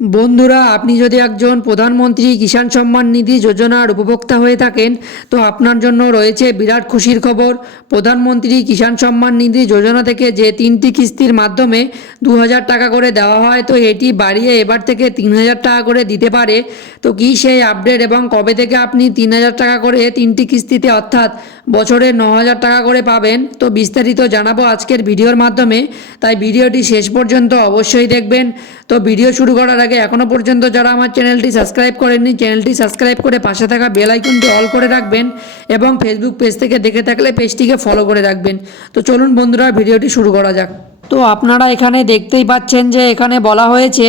বন্ধুরা, আপনি যদি একজন প্রধানমন্ত্রী কিষাণ সম্মান নিধি যোজনার উপভোক্তা হয়ে থাকেন তো আপনার জন্য রয়েছে বিরাট খুশির খবর। প্রধানমন্ত্রী কিষাণ সম্মান নিধি যোজনা থেকে যে 3টি কিস্তির মাধ্যমে 2000 টাকা করে দেওয়া হয়, তো এটি বাড়িয়ে এবার থেকে 3000 টাকা করে দিতে পারে। তো কী সেই আপডেট এবং কবে থেকে আপনি 3000 টাকা করে 3টি কিস্তিতে অর্থাৎ বছরে 9000 টাকা করে পাবেন, তো বিস্তারিত জানাবো আজকের ভিডিওর মাধ্যমে। তাই ভিডিওটি শেষ পর্যন্ত অবশ্যই দেখবেন। তো ভিডিও শুরু করার আগে এখনও পর্যন্ত যারা আমার চ্যানেলটি সাবস্ক্রাইব করেননি, চ্যানেলটি সাবস্ক্রাইব করে পাশে থাকা বেল আইকনটি অল করে রাখবেন এবং ফেসবুক পেজ থেকে দেখে থাকলে পেজটিকে ফলো করে রাখবেন। তো চলুন বন্ধুরা, ভিডিওটি শুরু করা যাক। তো আপনারা এখানে দেখতেই পাচ্ছেন যে এখানে বলা হয়েছে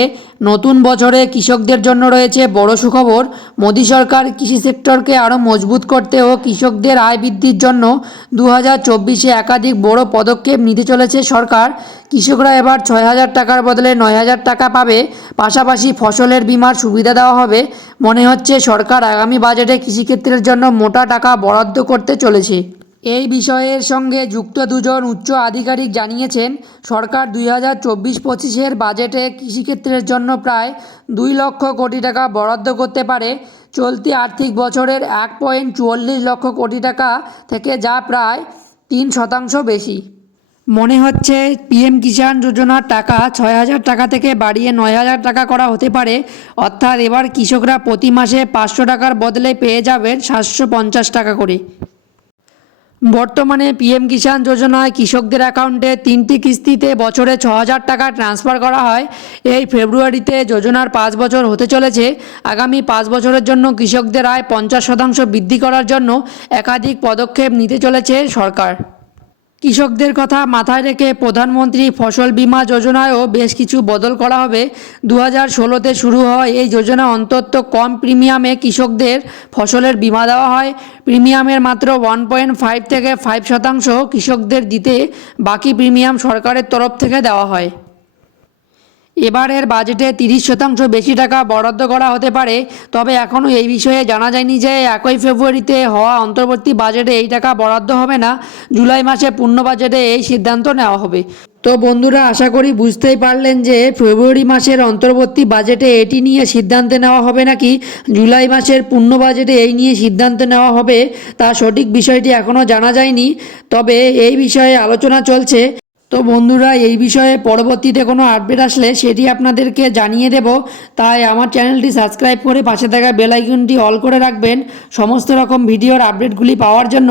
নতুন বছরে কৃষকদের জন্য রয়েছে বড় সুখবর। মোদী সরকার কৃষি সেক্টরকে আরও মজবুত করতে ও কৃষকদের আয় বৃদ্ধির জন্য 2024-এ একাধিক বড় পদক্ষেপ নিতে চলেছে সরকার। কৃষকরা এবার 6000 টাকার বদলে 9000 টাকা পাবে। পাশাপাশি ফসলের বীমার সুবিধা দেওয়া হবে। মনে হচ্ছে সরকার আগামী বাজেটে কৃষিক্ষেত্রের জন্য মোটা টাকা বরাদ্দ করতে চলেছে। এই বিষয়ের সঙ্গে যুক্ত দুজন উচ্চ আধিকারিক জানিয়েছেন, সরকার 2024-25-এর বাজেটে কৃষিক্ষেত্রের জন্য প্রায় 2 লক্ষ কোটি টাকা বরাদ্দ করতে পারে। চলতি আর্থিক বছরের 1.44 লক্ষ কোটি টাকা থেকে, যা প্রায় 3% বেশি। মনে হচ্ছে পিএম কিষাণ যোজনার টাকা 6000 টাকা থেকে বাড়িয়ে 9000 টাকা করা হতে পারে। অর্থাৎ এবার কৃষকরা প্রতি মাসে 500 টাকার বদলে পেয়ে যাবেন 750 টাকা করে। বর্তমানে পিএম কিষাণ যোজনায় কৃষকদের অ্যাকাউন্টে 3টি কিস্তিতে বছরে 6000 টাকা ট্রান্সফার করা হয়। এই ফেব্রুয়ারিতে যোজনার 5 বছর হতে চলেছে। আগামী 5 বছরের জন্য কৃষকদের আয় 50% বৃদ্ধি করার জন্য একাধিক পদক্ষেপ নিতে চলেছে সরকার। কৃষকদের কথা মাথায় রেখে প্রধানমন্ত্রী ফসল বীমা যোজনায়ও বেশ কিছু বদল করা হবে। 2016-তে শুরু হওয়া এই যোজনা অন্তত কম প্রিমিয়ামে কৃষকদের ফসলের বীমা দেওয়া হয়। প্রিমিয়ামের মাত্র 1.5 থেকে 5% কৃষকদের দিতে, বাকি প্রিমিয়াম সরকারের তরফ থেকে দেওয়া হয়। এবারের বাজেটে 30% বেশি টাকা বরাদ্দ করা হতে পারে। তবে এখনও এই বিষয়ে জানা যায়নি যে 1 ফেব্রুয়ারিতে হওয়া অন্তর্বর্তী বাজেটে এই টাকা বরাদ্দ হবে না, জুলাই মাসে পূর্ণ বাজেটে এই সিদ্ধান্ত নেওয়া হবে। তো বন্ধুরা, আশা করি বুঝতেই পারলেন যে ফেব্রুয়ারি মাসের অন্তর্বর্তী বাজেটে এটি নিয়ে সিদ্ধান্ত নেওয়া হবে নাকি জুলাই মাসের পূর্ণ বাজেটে এই নিয়ে সিদ্ধান্ত নেওয়া হবে, তা সঠিক বিষয়টি এখনও জানা যায়নি। তবে এই বিষয়ে আলোচনা চলছে। তো বন্ধুরা, এই বিষয়ে পরবর্তীতে কোনো আপডেট আসলে সেটি আপনাদেরকে জানিয়ে দেব। তাই আমার চ্যানেলটি সাবস্ক্রাইব করে পাশে থাকা বেল আইকনটি অল করে রাখবেন সমস্ত রকম ভিডিওর আপডেটগুলি পাওয়ার জন্য।